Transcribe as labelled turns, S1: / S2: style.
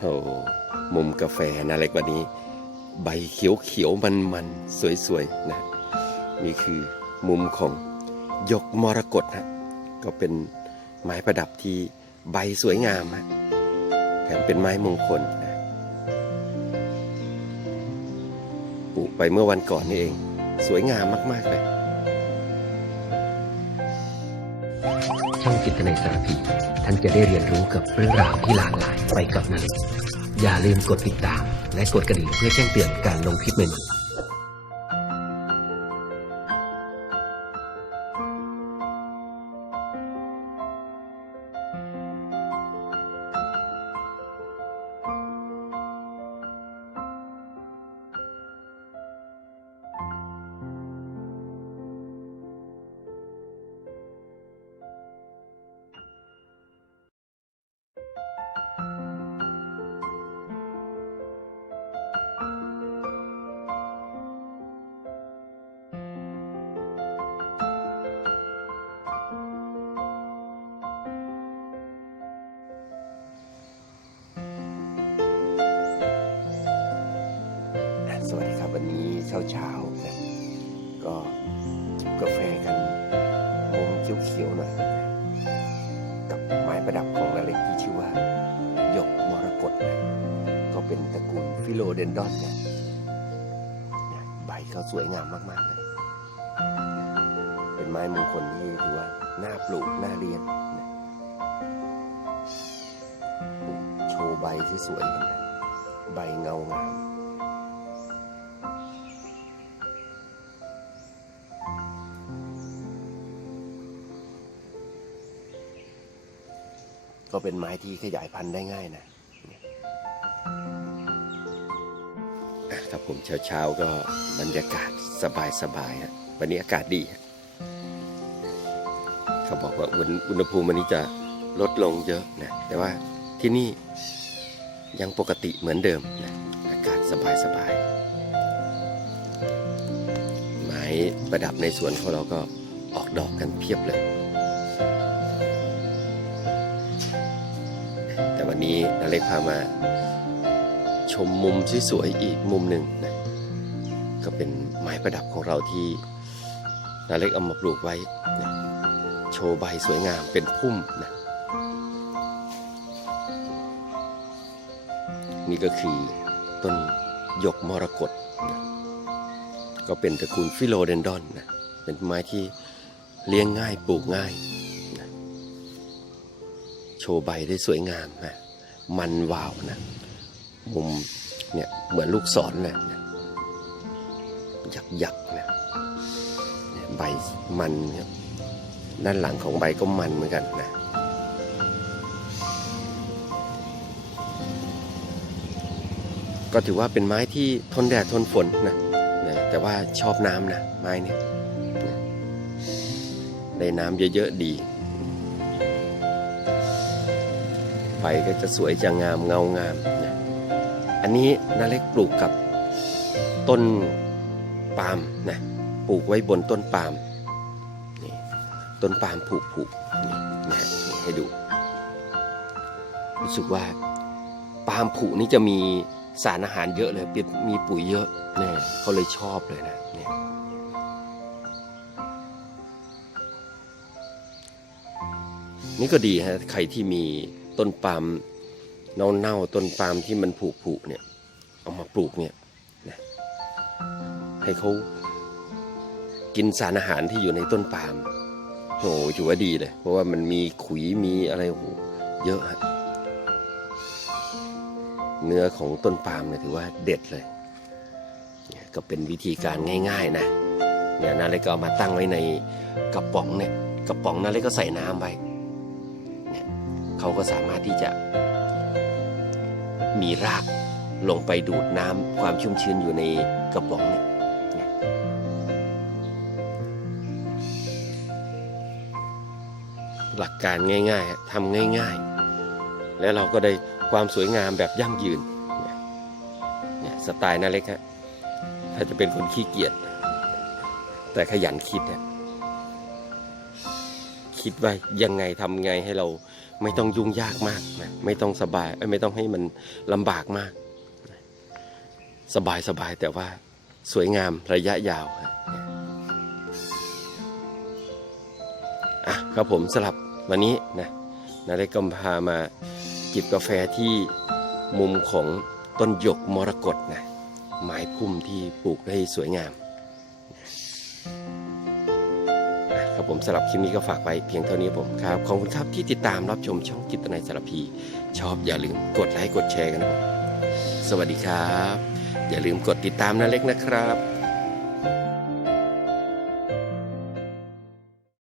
S1: โอ้มุมกาแฟนะอะไรกว่านี้ ใบเขียวเขียวมันมันสวยสวยๆนะนี่คือมุมของหยกมรกตนะก็เป็นไม้ประดับที่ใบสวยงามนะแถมเป็นไม้มงคลนะปลูกไปเมื่อวันก่อนนี่เอง สวยงามมากๆเลย
S2: ช่องจิตนาสารพี ท่านจะได้เรียนรู้กับเรื่องราวที่หลากหลายไปกับนั้น อย่าลืมกดติดตาม และกดกระดิ่งเพื่อแจ้งเตือนการลงคลิปใหม่ๆ
S1: เช้าๆนะก็จิบกาแฟกันมุมเขียวๆหน่อยกับไม้ประดับของนาเล็กที่ชื่อว่าหยกมรกตนะก็เป็นตระกูลฟิโลเดนดอนนะใบเขาสวยงามมากๆเลยเป็นไม้มงคลที่ถือว่าน่าปลูกน่าเรียนนะโชว์ใบสวยๆกันนะใบเงางาม ก็เป็นไม้ที่ขยายพันธุ์ได้ง่ายนะอะครับผมเช้าๆก็บรรยากาศสบายๆฮะวันนี้อากาศดีฮะเขาบอกว่าอุณอุณหภูมิวันนี้จะลดลงเยอะนะแต่ว่าที่นี่ยังปกติเหมือนเดิมนะอากาศสบายๆไม้ประดับในสวนของเราก็ออกดอกกันเพียบเลย วันนี้นาเล็กพามาชมมุมสวยๆอีกมุมหนึ่งนะก็เป็นไม้ประดับของเราที่นาเล็กเอามาปลูกไว้นะโชว์ใบสวยงามเป็นพุ่มนะนี่ก็คือต้นหยกมรกตนะก็เป็นตระกูลฟิโลเดนดอนนะเป็นไม้ที่เลี้ยงง่ายปลูกง่าย โชว์ใบได้สวยงามนะมันวาวนะมุมเนี่ยเหมือนลูกศรเลยนะยักยักนะเนี่ยใบมันเนี่ยด้านหลังของใบก็มันเหมือนกันนะก็ถือว่าเป็นไม้ที่ทนแดดทนฝนนะนะแต่ว่าชอบน้ำนะไม้เนี่ยนะได้น้ำเยอะๆดี ใบก็จะสวยจะงามเงางามนะอันนี้นาเล็กปลูกกับต้นปาล์มนะปลูกไว้บนต้นปาล์มนี่ต้นปาล์มผุผุนี่นะให้ดู รู้สึกว่าปาล์มผุนี่จะมีสารอาหารเยอะเลยมีมีปุ๋ยเยอะเนี่ยเขาเลยชอบเลยนะเนี่ยนี่ก็ดีฮะใครที่มี ต้นปาล์มเน่าๆต้นปาล์มที่มันผุผุเนี่ย เอามาปลูกเนี่ยนะให้เขากินสารอาหารที่อยู่ในต้นปาล์มโหถือว่าดีเลย เพราะว่ามันมีขุยมีอะไรโหเยอะฮะเนื้อของต้นปาล์มเนี่ยถือว่าเด็ดเลยเนี่ยก็เป็นวิธีการง่าย ๆ นะเนี่ยนาเล็กก็เอามาตั้งไว้ในกระป๋องเนี่ยกระป๋องนาเล็กก็ใส่น้ำไว้ เขาก็สามารถที่จะ มีรากลงไปดูดน้ำความชุ่มชื้นอยู่ในกระป๋องเนี่ยหลักการง่ายๆทำง่าย ๆ แล้วเราก็ได้ความสวยงามแบบยั่งยืนเนี่ยสไตล์น่าเล็กฮะถ้าจะเป็นคนขี้เกียจแต่ขยันคิดเนี่ย คิดว่ายังไงทำไงให้เราไม่ต้องยุ่งยากมากนะไม่ต้องสบายไม่ต้องให้มันลำบากมาก สบายสบายแต่ว่าสวยงามระยะยาวฮะอะครับผมสลับวันนี้นะนาเล็กก็พามาจิบกาแฟที่มุมของต้นหยกมรกตนะไม้พุ่มที่ปลูกได้สวยงาม ครับผมสำหรับคลิปนี้ก็ฝากไว้เพียงเท่านี้ผมครับขอบคุณครับที่ติดตามรับชมช่องจิตนายสารพี ชอบอย่าลืมกดไลค์กดแชร์กันนะครับสวัสดีครับ อย่าลืมกดติดตามนาเล็กนะครับ